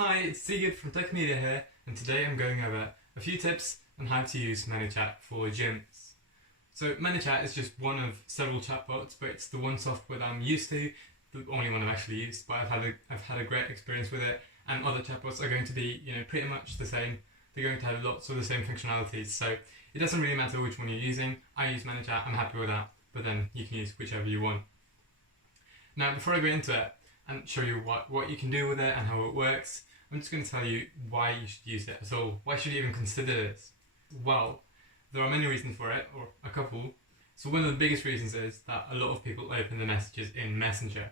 Hi, it's Sigurd from Tecc here, and today I'm going over a few tips on how to use Manychat for gyms. So Manychat is just one of several chatbots, but it's the one software that I'm used to, the only one I've actually used, but I've had a great experience with it, and other chatbots are going to be, pretty much the same. They're going to have lots of the same functionalities, so it doesn't really matter which one you're using. I use Manychat, I'm happy with that, but then you can use whichever you want. Now, before I go into it and show you what you can do with it and how it works, I'm just going to tell you why you should use it at all. Why should you even consider this? Well, there are many reasons for it, or a couple. So one of the biggest reasons is that a lot of people open the messages in Messenger.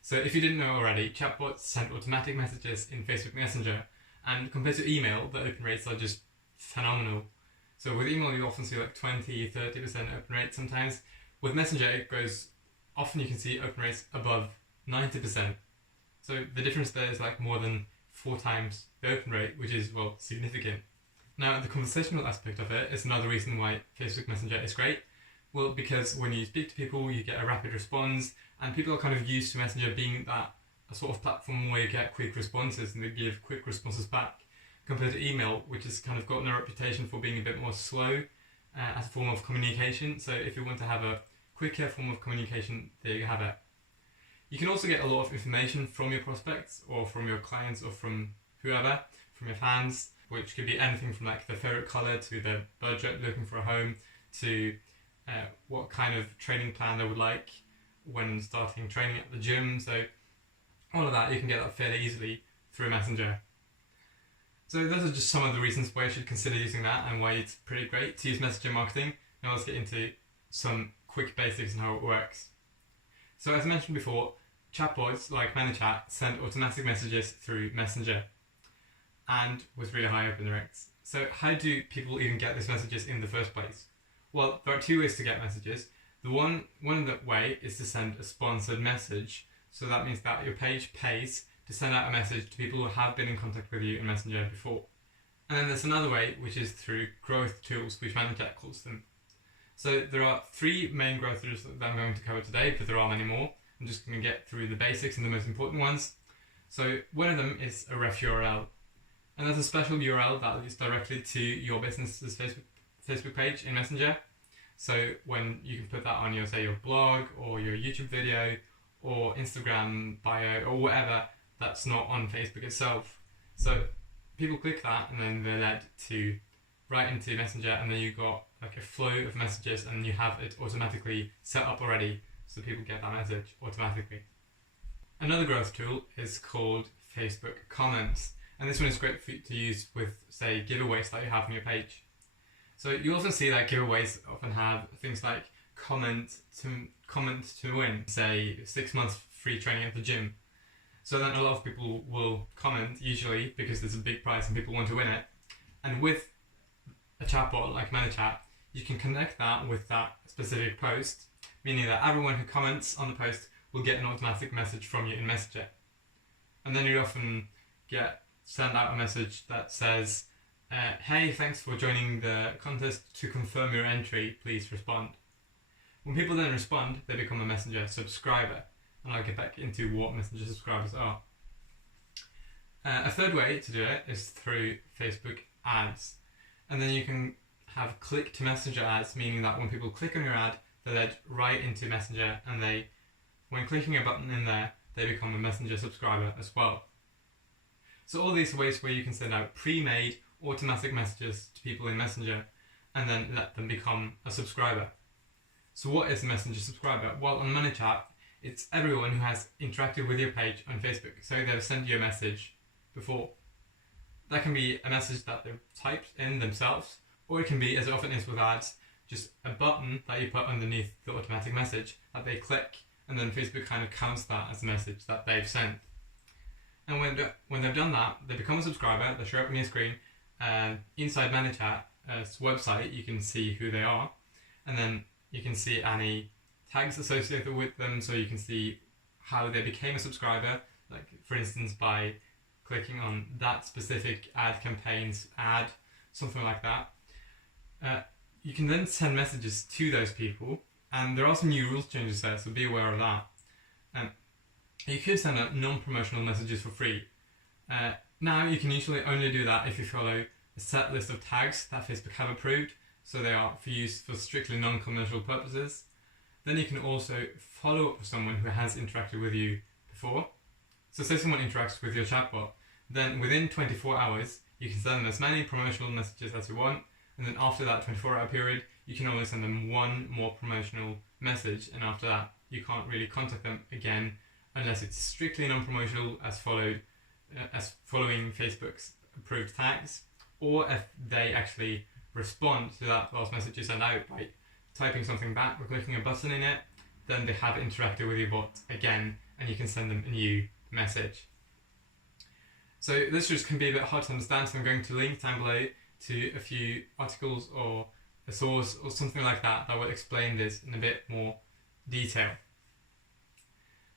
So if you didn't know already, chatbots send automatic messages in Facebook Messenger, and compared to email, the open rates are just phenomenal. So with email you often see like 20-30% open rate sometimes. With Messenger it goes, often you can see open rates above 90%. So the difference there is like more than 4 times the open rate, which is, well, significant. Now, the conversational aspect of it is another reason why Facebook Messenger is great. Well, because when you speak to people, you get a rapid response, and people are kind of used to Messenger being a sort of platform where you get quick responses and they give quick responses back, compared to email, which has kind of gotten a reputation for being a bit more slow as a form of communication. So if you want to have a quicker form of communication, there you have it. You can also get a lot of information from your prospects or from your clients or from whoever, from your fans, which could be anything from like their favourite colour to their budget looking for a home to what kind of training plan they would like when starting training at the gym. So all of that, you can get that fairly easily through Messenger. So those are just some of the reasons why you should consider using that and why it's pretty great to use Messenger marketing. Now let's get into some quick basics on how it works. So as I mentioned before, chatbots like Manychat send automatic messages through Messenger and with really high open rates. So how do people even get these messages in the first place? Well, there are 2 ways to get messages. The one way is to send a sponsored message. So that means that your page pays to send out a message to people who have been in contact with you in Messenger before. And then there's another way, which is through growth tools, which Manychat calls them. So there are 3 main growth tools that I'm going to cover today, but there are many more. I'm just going to get through the basics and the most important ones. So one of them is a ref URL. And that's a special URL that leads directly to your business's Facebook page in Messenger. So when you can put that on your, say, your blog or your YouTube video or Instagram bio or whatever that's not on Facebook itself. So people click that and then they're led to right into Messenger, and then you've got like a flow of messages and you have it automatically set up already so people get that message automatically. Another growth tool is called Facebook Comments, and this one is great for you to use with, say, giveaways that you have on your page. So you also see that giveaways often have things like comment to win, say 6 months free training at the gym. So then a lot of people will comment, usually because there's a big prize and people want to win it. And with a chatbot like Manychat, you can connect that with that specific post, meaning that everyone who comments on the post will get an automatic message from you in Messenger. And then you often send out a message that says, hey, thanks for joining the contest. To confirm your entry, please respond. When people then respond, they become a Messenger subscriber. And I'll get back into what Messenger subscribers are. A third way to do it is through Facebook ads. And then you can have click to Messenger ads, meaning that when people click on your ad, they're led right into Messenger, and when clicking a button in there, they become a Messenger subscriber as well. So all these ways where you can send out pre-made automatic messages to people in Messenger and then let them become a subscriber. So what is a Messenger subscriber? Well, on Manychat, it's everyone who has interacted with your page on Facebook. So they've sent you a message before. That can be a message that they've typed in themselves, or it can be, as it often is with ads, just a button that you put underneath the automatic message that they click, and then Facebook kind of counts that as a message that they've sent. And when they've done that, they become a subscriber. They show up on your screen. Inside Manychat's website, you can see who they are, and then you can see any tags associated with them, so you can see how they became a subscriber, like for instance by clicking on that specific ad campaign's ad, something like that. You can then send messages to those people, and there are some new rules changes there, so be aware of that. You could send out non-promotional messages for free. Now you can usually only do that if you follow a set list of tags that Facebook have approved, so they are for use for strictly non-commercial purposes. Then you can also follow up with someone who has interacted with you before. So say someone interacts with your chatbot, then within 24 hours you can send them as many promotional messages as you want, and then after that 24-hour period you can only send them one more promotional message, and after that you can't really contact them again unless it's strictly non-promotional as following Facebook's approved tags, or if they actually respond to that last message you send out by typing something back or clicking a button in it, then they have interacted with your bot again and you can send them a new message. So this just can be a bit hard to understand, so I'm going to link down below to a few articles or a source or something like that that will explain this in a bit more detail.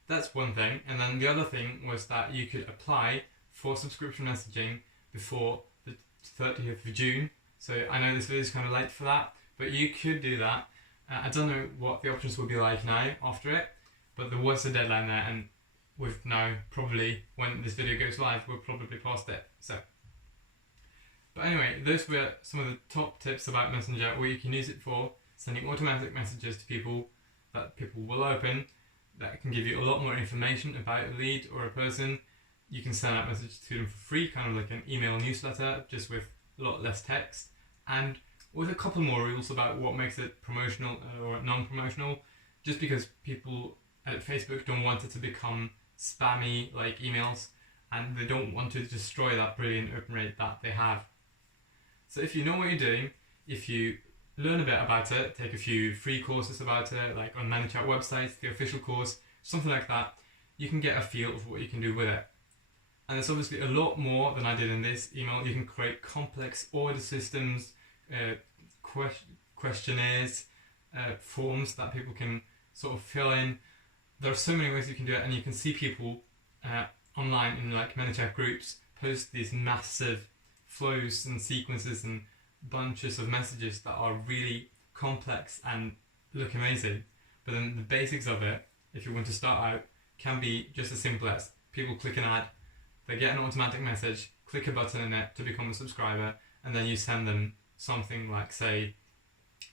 That's one thing, and then the other thing was that you could apply for subscription messaging before the 30th of June. So I know this video is kind of late for that, but you could do that. I don't know what the options will be like now after it, but there was a deadline there, and we've now probably, when this video goes live, we're probably past it. But anyway, those were some of the top tips about Messenger, what you can use it for, sending automatic messages to people that people will open, that can give you a lot more information about a lead or a person. You can send out messages to them for free, kind of like an email newsletter, just with a lot less text, and with a couple more rules about what makes it promotional or non-promotional, just because people at Facebook don't want it to become spammy like emails, and they don't want to destroy that brilliant open rate that they have. So if you know what you're doing, if you learn a bit about it, take a few free courses about it, like on Manychat websites, the official course, something like that, you can get a feel of what you can do with it. And there's obviously a lot more than I did in this email. You can create complex order systems, questionnaires, forms that people can sort of fill in. There are so many ways you can do it, and you can see people online in like Manychat groups post these massive flows and sequences and bunches of messages that are really complex and look amazing. But then the basics of it, if you want to start out, can be just as simple as people click an ad, they get an automatic message, click a button in it to become a subscriber, and then you send them something like, say,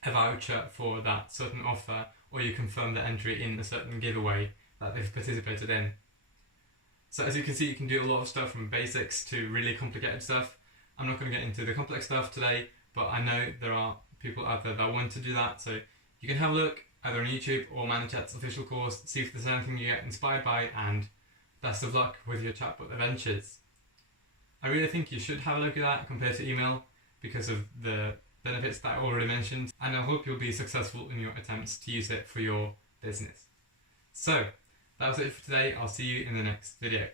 a voucher for that certain offer, or you confirm the entry in a certain giveaway that they've participated in. So as you can see, you can do a lot of stuff from basics to really complicated stuff. I'm not going to get into the complex stuff today, but I know there are people out there that want to do that, so you can have a look either on YouTube or Manychat's official course, see if there's anything you get inspired by, and best of luck with your chatbot adventures. I really think you should have a look at that compared to email because of the benefits that I already mentioned, and I hope you'll be successful in your attempts to use it for your business. So, that was it for today. I'll see you in the next video.